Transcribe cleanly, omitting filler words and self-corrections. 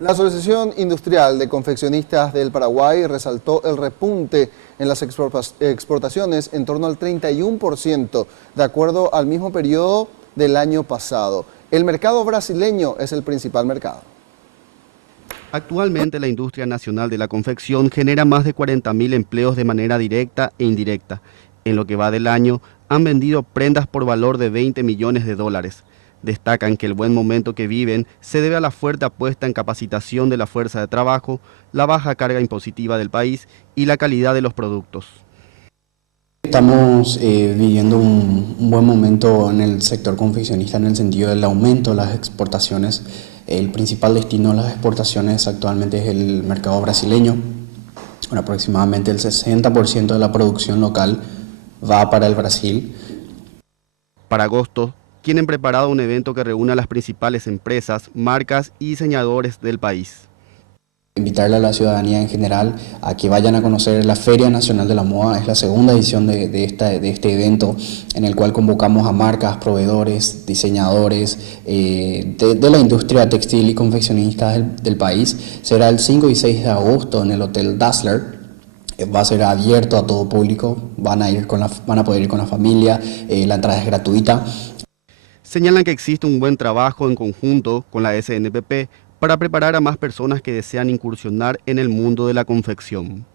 La Asociación Industrial de Confeccionistas del Paraguay resaltó el repunte en las exportaciones en torno al 31%, de acuerdo al mismo periodo del año pasado. El mercado brasileño es el principal mercado. Actualmente la industria nacional de la confección genera más de 40.000 empleos de manera directa e indirecta. En lo que va del año, han vendido prendas por valor de 20 millones de dólares. Destacan que el buen momento que viven se debe a la fuerte apuesta en capacitación de la fuerza de trabajo, la baja carga impositiva del país y la calidad de los productos. Estamos viviendo un buen momento en el sector confeccionista en el sentido del aumento de las exportaciones. El principal destino de las exportaciones actualmente es el mercado brasileño. Aproximadamente el 60% de la producción local va para el Brasil. Para agosto, tienen preparado un evento que reúne a las principales empresas, marcas y diseñadores del país. Invitarle a la ciudadanía en general a que vayan a conocer la Feria Nacional de la Moda. Es la segunda edición de este evento en el cual convocamos a marcas, proveedores, diseñadores de la industria textil y confeccionista del país. Será el 5 y 6 de agosto en el Hotel Dazzler. Va a ser abierto a todo público, van a poder ir con la familia, la entrada es gratuita. Señalan que existe un buen trabajo en conjunto con la SNPP para preparar a más personas que desean incursionar en el mundo de la confección.